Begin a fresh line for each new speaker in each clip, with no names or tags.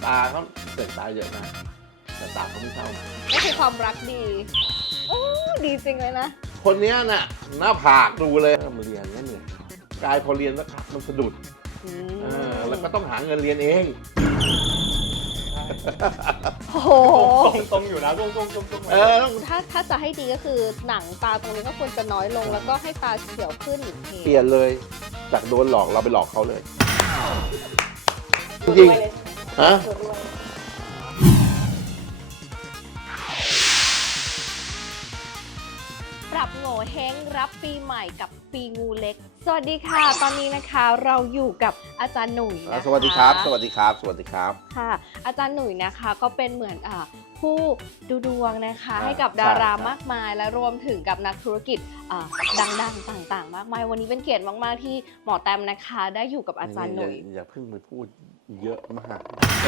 ตาเขาเกิดตาเยอะนะแต่ตาเขาไม่เข้า
ก็คือความรักดีโอ้ดีจริงเลยนะ
คนเนี้ยน่ะหน้าผากดูเลยมาเรียนแล้วเหนื่อยกายพอเรียนสักพักมันสะดุดแล้วก็ต้องหาเงินเรียนเอง
โอ้โห
ตรงอยู่นะตรง
ถ้าจะให้ดีก็คือหนังตาตรงนี้ก็ควรจะน้อยลงแล้วก็ให้ตาเขียวขึ้นอีกที
เปลี่ยนเลยจากโดนหลอกเราไปหลอกเขาเลย จริงๆฮะ
ปรับโง่เฮงรับปีใหม่กับปีงูเล็กสวัสดีค่ะตอนนี้นะคะเราอยู่กับอาจารย์หนุ่ยนะคะ
สวัสดีครับสวัสดีครับสวัสดีครับ
ค่ะอาจารย์หนุ่ยนะคะก็เป็นเหมือนผู้ดูดวงนะคะให้กับดารามากมายและรวมถึงกับนักธุรกิจดังๆต่างๆมากมายวันนี้เป็นเกียรติมากๆที่หมอแตมนะคะได้อยู่กับอาจารย์หนุ่ย
อย่าเพิ่งไปพูดเยอะมาก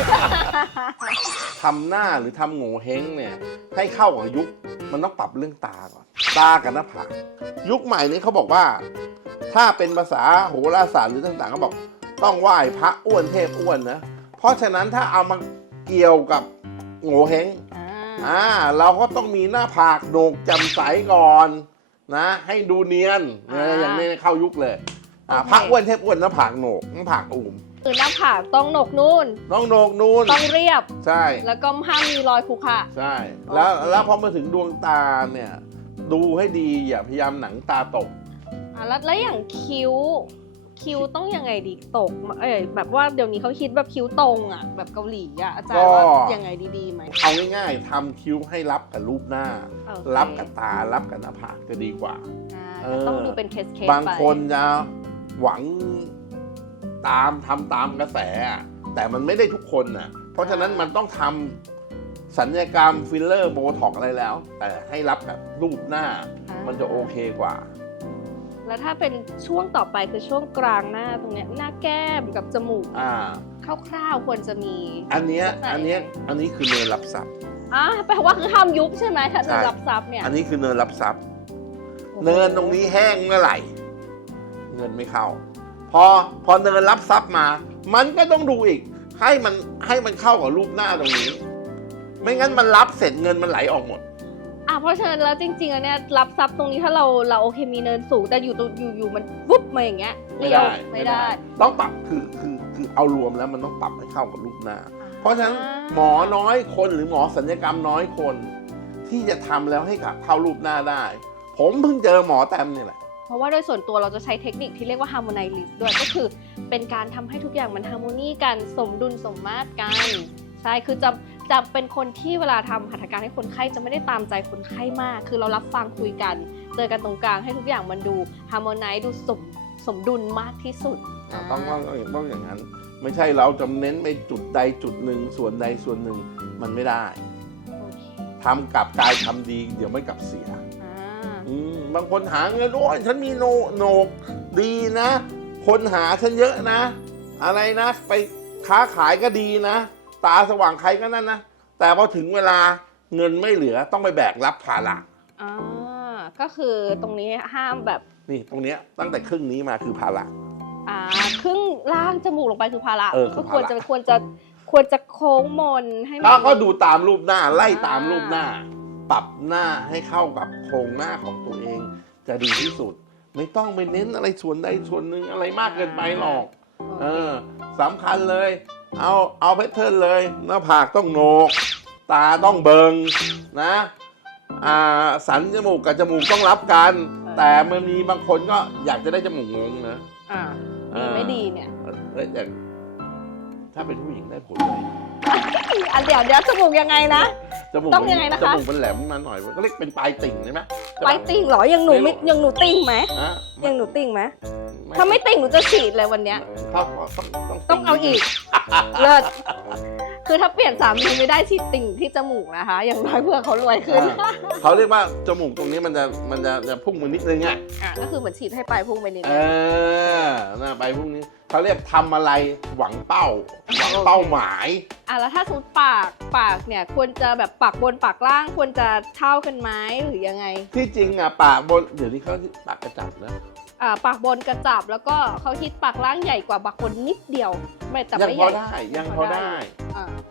ทำหน้าหรือทำโง่เฮงเนี่ยให้เข้ากับยุคมันต้องปรับเรื่องตาก่อนตากับหน้าผากยุคใหม่นี้เขาบอกว่าถ้าเป็นภาษาโหราศาสตร์หรือต่างๆเขาบอกต้องไหว้พระอ้วนเทพอ้วนนะเพราะฉะนั้นถ้าเอามาเกี่ยวกับโง่เฮงเราก็ต้องมีหน้าผากโหนกจำใสก่อนนะให้ดูเนียนอย่างนี้เข้ายุคเลยพระอ้วนเทพอ้วนหน้าผากโหนกหน้าผากอูม
คือหน้าผากต้องโหนกนูน
ต้องโหนกนูน
ต้องเรียบ
ใช่
แล้วก็ห้ามมีรอยขรุขระ
ใช่แล้วพอมาถึงดวงตาเนี่ยดูให้ดีอย่าพยายามหนังตาตก
แล้วอย่างคิ้วต้องยังไงดีตกแบบว่าเดี๋ยวนี้เขาคิดแบบคิ้วตรงอ่ะแบบเกาหลีอ่ะอาจารย์ว่ายังไงดีๆไหม
เอาง่ายๆทำคิ้วให้รับกับรูปหน้ารับกับตารับกับหน้าผากจะดีกว่า
ต้องดูเป็นเคส
บางคนจะหวังทำตามกระแสแต่มันไม่ได้ทุกคนน่ะเพราะฉะนั้นมันต้องทำศัลยกรรมฟิลเลอร์โบท็อกอะไรแล้วแต่ให้รับกับรูปหน้ามันจะโอเคกว่า
แล้วถ้าเป็นช่วงต่อไปคือช่วงกลางหน้าตรงเนี้ยหน้าแก้มกับจมูกคร่าวๆควรจะมี
อันนี้คือเนินรับทรัพย์
แปลว่าคือห้ามยุบใช่ไหมถ้าเนินรับทรัพย์เนี่ย
อันนี้คือเนินรับทรัพย์เนินตรงนี้แห้งเมื่อไหร่เงินไม่เข้าพอเนินรับทรัพย์มามันก็ต้องดูอีกให้มันเข้ากับรูปหน้าตรงนี้ไม่งั้นมันรับเสร็จเงินมันไหลออกหมด
เพราะฉะนั้นแล้วจริงๆแล้วเนี่ยรับทรัพย์ตรงนี้ถ้าเราโอเคมีเนินสูงแต่อยู่มันวุบมาอย่างเงี้ยไม่ได้
ต้องปรับคือเอารวมแล้วมันต้องปรับให้เข้ากับรูปหน้าเพราะฉะนั้นหมอน้อยคนหรือหมอศัลยกรรมน้อยคนที่จะทำแล้วให้กับเข้ารูปหน้าได้ผมเพิ่งเจอหมอแต้มนี่แหละ
เพราะว่าโดยส่วนตัวเราจะใช้เทคนิคที่เรียกว่า harmonize ด้วยก็คือเป็นการทำให้ทุกอย่างมัน harmony กันสมดุลสมมาตรกันใช่คือจะเป็นคนที่เวลาทำหัตถการให้คนไข้จะไม่ได้ตามใจคนไข้มากคือเรารับฟังคุยกันเจอกันตรงกลางให้ทุกอย่างมันดู harmonize ดูสมดุลมากที่สุด
ต้องอย่างนั้นไม่ใช่เราจะเน้นไปจุดใดจุดหนึ่งส่วนใดส่วนหนึ่งมันไม่ได้ทำกลับกายทำดีเดี๋ยวไม่กลับเสียบางคนหาเงินโอ้ยฉันมีโหนกดีนะคนหาฉันเยอะนะอะไรนะไปค้าขายก็ดีนะตาสว่างใครก็นั่นนะแต่พอถึงเวลาเงินไม่เหลือต้องไปแบกรับภาระ
ก็คือตรงนี้ห้ามแบบ
นี่ตรงเนี้ยตั้งแต่ครึ่งนี้มาคือภาระ
ครึ่งล่างจมูกลงไปคือภาระก็ควรจะโค้งมนให้
มันก็ดูตามรูปหน้าไล่ตามรูปหน้าปรับหน้าให้เข้ากับโครงหน้าของตัวเองจะดีที่สุดไม่ต้องไปเน้นอะไรส่วนใดส่วนหนึ่งอะไรมากเกินไปหรอกสำคัญเลยเอาแพทเทิร์นเลยหน้าผากต้องโหนกตาต้องเบิงนะสันจมูกกับจมูกต้องรับกันแต่มันมีบางคนก็อยากจะได้จมูกงงนะ
ดีไม่ดีเนี่ย
แต่ถ้าเป็นผู้หญิงได้ผลเลย
เดี๋ยวจมูกยังไงนะต้องยังไงนะคะ
จมูกมันแหลมมาหน่อยก็เรียกเป็นปลายติ่งใช่ไหม
ปลายติ่งเหรอยังหนูติ่งไหมยังหนูติ่งไหมถ้าไม่ติ่งหนูจะฉีดเลยวันเนี้ยต้องเอาอีกเลิศคือถ้าเปลี่ยนสามีไม่ได้ฉีดติ่งที่จมูกนะคะอย่างน้อยเพื่อเขารวยขึ้น
เขาเรียกว่าจมูกตรงนี้มันจะพุ่งมานิดนึง
ก็คือเหมือนฉีดให้ปลายพุ่งไปนิดนึง
น่าปลายพุ่งนี้เขาเรียกทำอะไรหวังเป้าหมาย
แล้วถ้าสมมติปากเนี่ยควรจะแบบปากบนปากล่างควรจะเท่ากันไหมหรือยังไง
ที่จริงปากบนเดี๋ยวนี้เขาปากกระจับนะ
ปากบนกระจับแล้วก็เขาคิดปากล่างใหญ่กว่าปากบนนิดเดียวแต่ไม่ใหญ่
ยังพอได้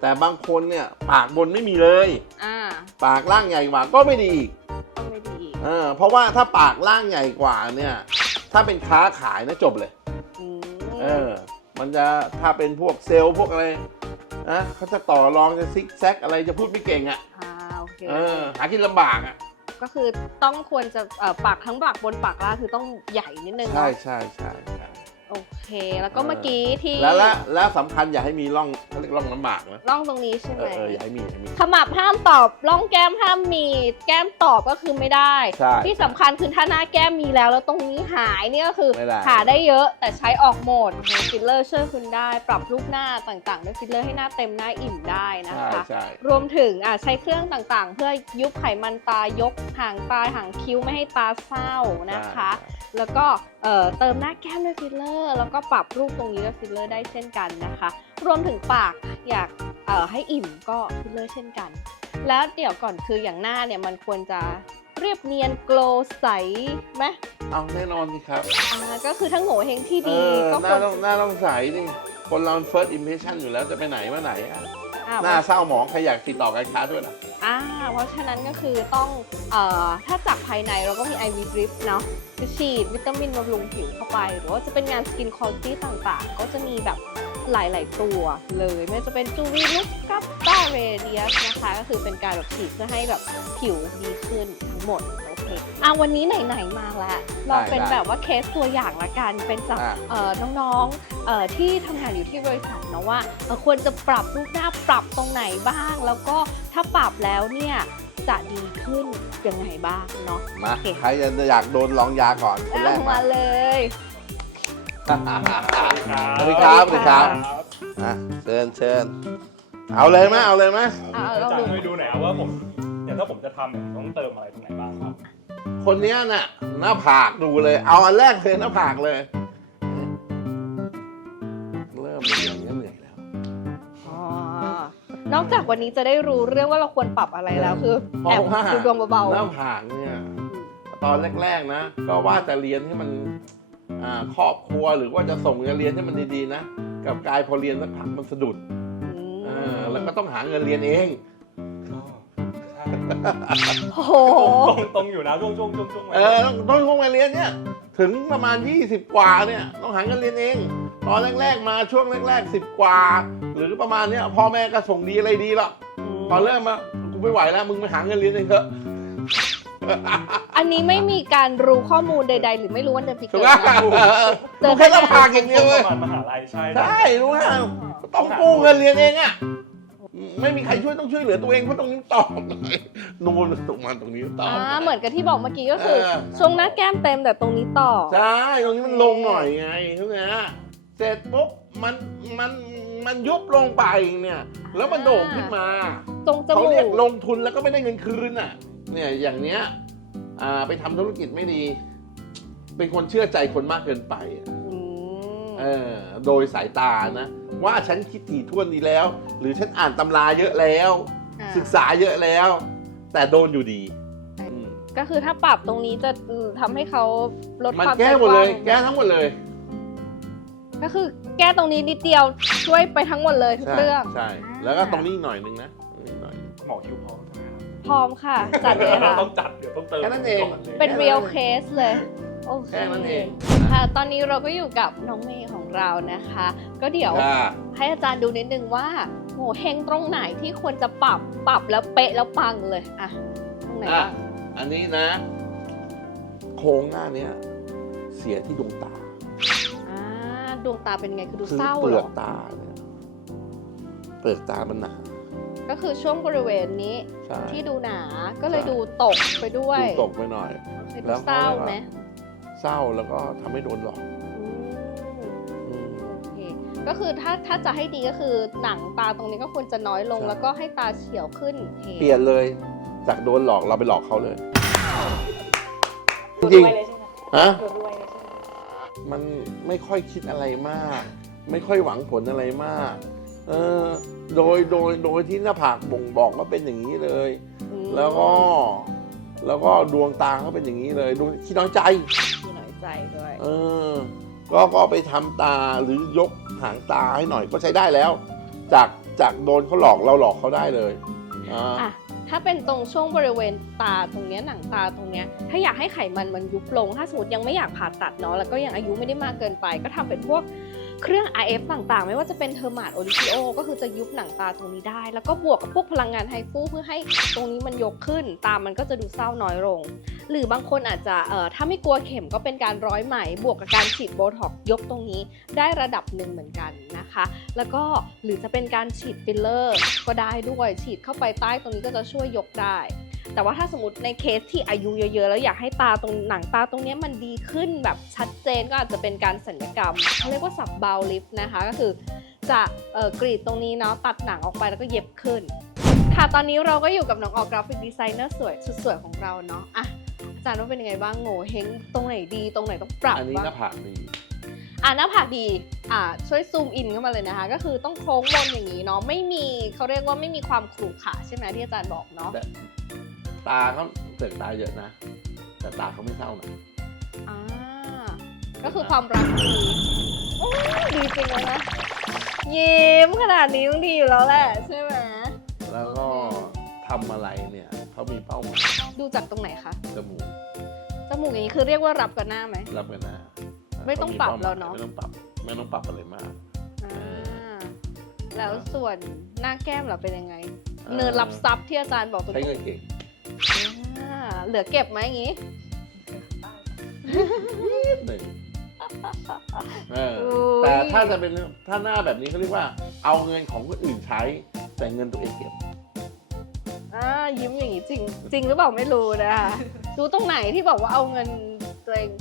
แต่บางคนเนี่ยปากบนไม่มีเลย
อ่า
ปากล่างใหญ่กว่าก็ไม่ดีอีก
ก็ไม่ดี
เพราะว่าถ้าปากล่างใหญ่กว่าเนี่ยถ้าเป็นค้าขายนะจบเลย
อืม
มันจะถ้าเป็นพวกเซลล์พวกอะไรนะเขาจะต่อรองจะซิกแซกอะไรจะพูดไม่เก่งอ่ะ
โอเค
หากินลำบากอ่ะ
ก็คือต้องควรจะปากทั้งปากบนปากล่างคือต้องใหญ่นิดนึง
ใช่
เนาะ
ใช่ใช่ใช่
โอเค แล้วก็เมื่อกี้ที่
แล้วสำคัญอย่าให้มีร่องเขาเรียกร่องน้ำหมากนะ
ร่องตรงนี้ใช่ไหม
อย่าให้มีอย่าให้มี
ขมับห้ามตอบร่องแก้มห้ามมีแก้มตอบก็คือไม่ได้
ใช่
ที่สำคัญคือถ้าหน้าแก้มมีแล้วตรงนี้หายเนี่ยก็คือ
ไม่ได้
หาได้เยอะแต่ใช้ออกโหมดฟิลเลอร์ช่วยคุณได้ ปรับรูปหน้าต่างๆด้วยฟิลเลอร์ให้หน้าเต็มหน้าอิ่มได้นะ
ใช่
คะ
ใช่
รวมถึงใช้เครื่องต่างๆ เพื่อยุบไขมันตายกห่างตาห่างคิ้วไม่ให้ตาเศร้านะคะ แล้วก็เติมหน้าแก้มด้วยฟิลเลอร์แล้วก็ปรับรูปตรงนี้ด้วยฟิลเลอร์ได้เช่นกันนะคะ รวมถึงปากอยากให้อิ่มก็ฟิลเลอร์เช่นกัน แล้วเดี๋ยวก่อนคืออย่างหน้าเนี่ยมันควรจะเรียบเนียนโกลใสไหม
เอาแน่นอนสิครับ
ก็คือถ้าโง่เฮงที่ดีก็
ห
ค
น้าว
ร
ต้องใสดิคนเรา first impression อยู่แล้วจะไปไหนมาไหนอะ
อ่า
หน้าเศร้าหมองใครอยากติดต่อการค้าด้วยล่ะ
เพราะฉะนั้นก็คือต้องถ้าจากภายในเราก็มี IV drip เนาะคือฉีดวิตามินบำรุงผิวเข้าไป หรือว่าจะเป็นงาน skin quality ต่างๆ ก็จะมีแบบหลายๆตัวเลยไม่ว่าจะเป็นจูวีลุกกับต้าเรเดียสนะคะก็คือเป็นการแบบฉีดเพื่อให้แบบผิวดีขึ้นทั้งหมดโอเควันนี้ไหนๆมาแล้วเราเป็นแบบว่าเคสตัวอย่างละกันเป็นจากน้องๆที่ทำงานอยู่ที่บริษัทเนาะว่าควรจะปรับรูปหน้าปรับตรงไหนบ้าง แล้วก็ถ้าปรับแล้วเนี่ยจะดีขึ้นยังไงบ้างเนาะ
มา
โอเค
ใครจะอยากโดนลองยาก่อนคนแรก
มาเลย
สวัสดีครับสวัสดีครับเชิญเอาเลยไหม
เอา
อา
เรา
จาร
ดู
ย์ช่วยดูหน่อยครับว่าผมอย่างถ้าผมจะทำเนี่ยต้องเติมอะไรตรงไหนบ้างครับ
คนเนี้ยน่ะหน้าผากดูเลยเอาอันแรกเลยหน้าผากเลย เริ่มเหนื่อยแล้ว
นอกจากวันนี้จะได้รู้เรื่องว่าเราควรปรับอะไรแล้วคือ
เพราะ
แอบ
ว่า
ดูดวงเบา
หน้าผากเนี่ยตอนแรกๆนะ ก็ว่าจะเรียนให้มันครอบครัวหรือว่าจะส่งเรียนให้มันดีๆนะกับกายพอเรียนสักพักมันสะดุด แล้วก็ต้องหาเงินเรียนเอง
โอ้โห
ตรงอยู่นะช่วง
ต้องลงไปเรียนเนี่ยถึงประมาณ20 กว่าเนี่ยต้องหาเงินเรียนเอง ตอนแรกๆมาช่วงแรกๆ10 กว่า หรือประมาณเนี้ยพ่อแม่ก็ส่งดีอะไรดีหรอกตอนเริ่มมากูไม่ไหวแล้วมึงไปหาเงินเรียนเองเถอะ
อันนี้ไม่มีการรู้ข้อมูลใดๆ หรือไม่รู้วันเดือนปี
ถู
เกิ
ก
ด
ไหม
นะ
ดูแค่หน้าผากอย่างเดียวเลย
ประมาณมหาลัยใช่
ใช่รู้ไหมต้องกู้เงินเรียนเองอ่ะไม่มีใครช่วยต้องช่วยเหลือตัวเองเพราะตรงนี้ตอบนู่นตรงมันตรงนี้ตอบ
เหมือนกับที่บอกเมื่อกี้ก็คือช่วงหน้าแก้มเต็มแต่ตรงนี้ต่อ
ใช่ตรงนี้มันลงหน่อยไงใช่ไหมเสร็จปุ๊บมันยุบลงไปเนี่ยแล้วมันโด่งขึ้นมา
ตรงจ
เขา
มู
เรียก
ก
ลงทุนแล้วก็ไม่ได้เงินคืนอ่ะเนี่ยอย่างเนี้ยไปทำธุรกิจไม่ดี เป็นคนเชื่อใจคนมากเกินไปอะ โดยสายตานะว่าฉันคิดถี่ถ้วนดีแล้ว หรือฉันอ่านตำราเยอะแล้ว ศึกษาเยอะแล้ว แต่โดนอยู่ดี
ก็คือถ้าปรับตรงนี้จะทำให้เขาลด
มัน
ความ
แก้หมดเลย
ใจกว้าง
แก้ทั้งหมดเลย
ก็คือแก้ตรงนี้นิดเดียวช่วยไปทั้งหมดเลยทุก
ใช่
เรื่อง
ใช่แล้วก็ตรงนี้หน่อยนึงนะตรงนี้หน่อย
หมอคิวพร้อมใช่ไหมครับ
พร้อมค่ะ จัดเลยค่ะ
ต้องจัดเดี๋ยวต้องเติม
แค่นั้นเอง
ก่ลย
เป็น real case เลย โอเค
แค่นั้นเอง
ค่ะตอนนี้เราก็อยู่กับน้องเมย์ของเรานะคะ ก็เดี๋ยว
อ่า
ให้อาจารย์ดูนิดนึงว่าโหเฮงตรงไหนที่ควรจะปรับแล้วเป๊ะแล้วปังเลยอะตรงไหนบ้าง
อันนี้นะ โครงหน้าเนี้ยเสียที่ดวงตา
ดวงตาเป็นไงคือดู
คือ
เศร้า
เปลื
เหร
อก
อ
ตาเนี่ยเปลือกตามันหนา
ก็คือช่วงบริเวณนี้
ใช่
ที่ดูหนาก็เลยดูตกไปด้วย
ดูตกไปหน่อย
ดูเศร้าไหม
เศร้าแล้วก็ทำให้โดนหลอก
อืมโอเคก็คือถ้าจะให้ดีก็คือหนังตาตรงนี้ก็ควรจะน้อยลง
ใช่
แล้วก็ให้ตาเฉียวขึ้น
เปลี่ยนเลยจากโดนหลอกเราไปหลอกเขาเลย จริงๆฮะมันไม่ค่อยคิดอะไรมาก ไม่ค่อยหวังผลอะไรมาก โดยที่หน้าผากบ่งบอกว่าเป็นอย่างนี้เลย แล้วก็ดวงตาเขาเป็นอย่างนี้เลยดูขี้น้อยใจ
ขี้น้อยใจด้วย
ก็ไปทำตาหรือยกหางตาให้หน่อยก็ใช้ได้แล้ว จากจากโดนเขาหลอกเราหลอกเขาได้เลย
อ่ะถ้าเป็นตรงช่วงบริเวณตาตรงเนี้ยหนังตาตรงเนี้ยถ้าอยากให้ไขมันมันยุบลงถ้าสมมติยังไม่อยากผ่าตัดเนาะแล้วก็ยังอายุไม่ได้มากเกินไปก็ทำเป็นพวกเครื่อง RF ต่างๆ ไม่ว่าจะเป็นเทอร์มาดโอลิซิโอก็คือจะยุบหนังตาตรงนี้ได้แล้วก็บวกกับพวกพลังงานไฮฟูเพื่อให้ตรงนี้มันยกขึ้นตามันก็จะดูเศร้าน้อยลงหรือบางคนอาจจะถ้าไม่กลัวเข็มก็เป็นการร้อยไหมบวกกับการฉีดโบท็อกซ์ยกตรงนี้ได้ระดับหนึ่งเหมือนกันนะคะแล้วก็หรือจะเป็นการฉีดฟิลเลอร์ก็ได้ด้วยฉีดเข้าไปใต้ตรงนี้ก็จะช่วยยกได้แต่ว่าถ้าสมมติในเคสที่อายุเยอะๆแล้วอยากให้ตาตรงหนังตาตรงนี้มันดีขึ้นแบบชัดเจนก็อาจจะเป็นการศัลยกรรมเขาเรียกว่าสับบาวลิฟต์นะคะก็คือจะกรีดตรงนี้เนาะตัดหนังออกไปแล้วก็เย็บขึ้นค่ะตอนนี้เราก็อยู่กับน้องออกกราฟิกดีไซเนอร์สวยสุดสวยของเราเนาะอ่ะอาจารย์ว่าเป็นยังไงบ้างโง่เฮงตรงไหนดีตรงไหนต้องปรับ
อันนี้
บ้าง
หน้าผากดี
หน้าผากดีช่วยซูมอินเข้ามาเลยนะคะก็คือต้องโค้งบนอย่างนี้เนาะไม่มีเขาเรียกว่าไม่มีความขรุขระใช่ไหมที่อาจารย์บอกเนาะ
แต่ตาเขาเกิดตาเยอะนะแต่ตาเขาไม่เศร้านะ
ก็คือความรักดีโอ้ดีจริงเลยนะยิ้มขนาดนี้ต้องดีอยู่แล้วแหละใช่ไหม
แล้วก็ทำอะไรเนี่ยเขามีเป้าหมาย
ดูจากตรงไหนคะ
จมูก
จมูกอย่างนี้คือเรียกว่ารับกับหน้าไหม
รับกันหน้า
ไม่ต้องปรับแล้วเนอะ
ไม่ต้องปรับอะไรมาก
แล้วส่วนหน้าแก้มเราเป็นยังไง เนินรับซับที่อาจารย์บอกตัว
ใช้เงินเก่ง
เหลือเก็บไหมอย่างนี้
นิดหนึ่งแต่ถ้าจะเป็นถ้าหน้าแบบนี้เขาเรียกว่าเอาเงินของคนอื่นใช้แต่เงินตัวเองเก็บ
ยิ้มอย่างนี้จริงหรือเปล่าไม่รู้นะคะดูตรงไหนที่บอกว่าเอาเงินตัวเอง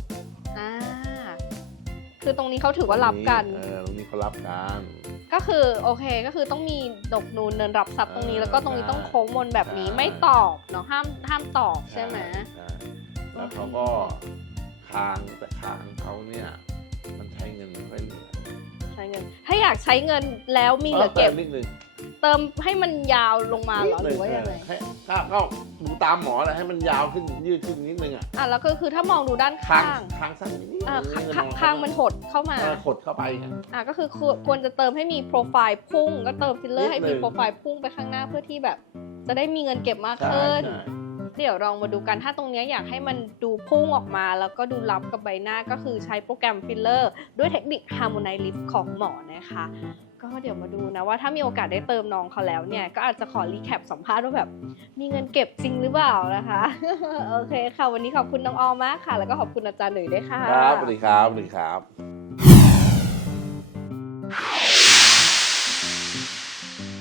คือตรงนี้เขาถือว่ารับกัน
ตรงนี้เขารับกัน
ก็คือโอเคก็คือต้องมีดกนูนเนินรับซับตรงนี้แล้วก็ตรงนี้ต้องโค้งมนแบบนี้ไม่ตอกเนาะห้ามตอกใช่ไหม
แล้วเขาก็คางแต่คางเขาเนี่ยมันใช้เงินไม่ค่อยเหลือ
ใช้เงินถ้าอยากใช้เงินแล้วมีเหลือเก็บ
นิดนึง
เติมให้มันยาวลงมาเหรอหรือว่ายังไง
ก็ดูตามหมอแหละให้มันยาวขึ้นยืดขึ้นนิดนึง
แล้วก็คือถ้ามองดูด้านข้าง
คางสั้นนิดนึง
คางมันหดเข้ามา
หดเข้าไป
ก็คือควรจะเติมให้มีโปรไฟล์พุ่งก็เติมฟิลเลอร์ให้มีโปรไฟล์พุ่งไปข้างหน้าเพื่อที่แบบจะได้มีเงินเก็บมากขึ้นเดี๋ยวลองมาดูกันถ้าตรงนี้อยากให้มันดูพุ่งออกมาแล้วก็ดูลับกับใบหน้าก็คือใช้โปรแกรมฟิลเลอร์ด้วยเทคนิค Harmonize Lift ของหมอนะคะก็เดี๋ยวมาดูนะว่าถ้ามีโอกาสได้เติมน้องเขาแล้วเนี่ยก็อาจจะขอรีแคปสัมภาษณ์ว่าแบบมีเงินเก็บจริงหรือเปล่านะคะโอเคค่ะวันนี้ขอบคุณน้องออมมากค่ะแล้วก็ขอบคุณอาจารย์หนุ่ยด้วยค่ะ
ครับสวัสดีครับ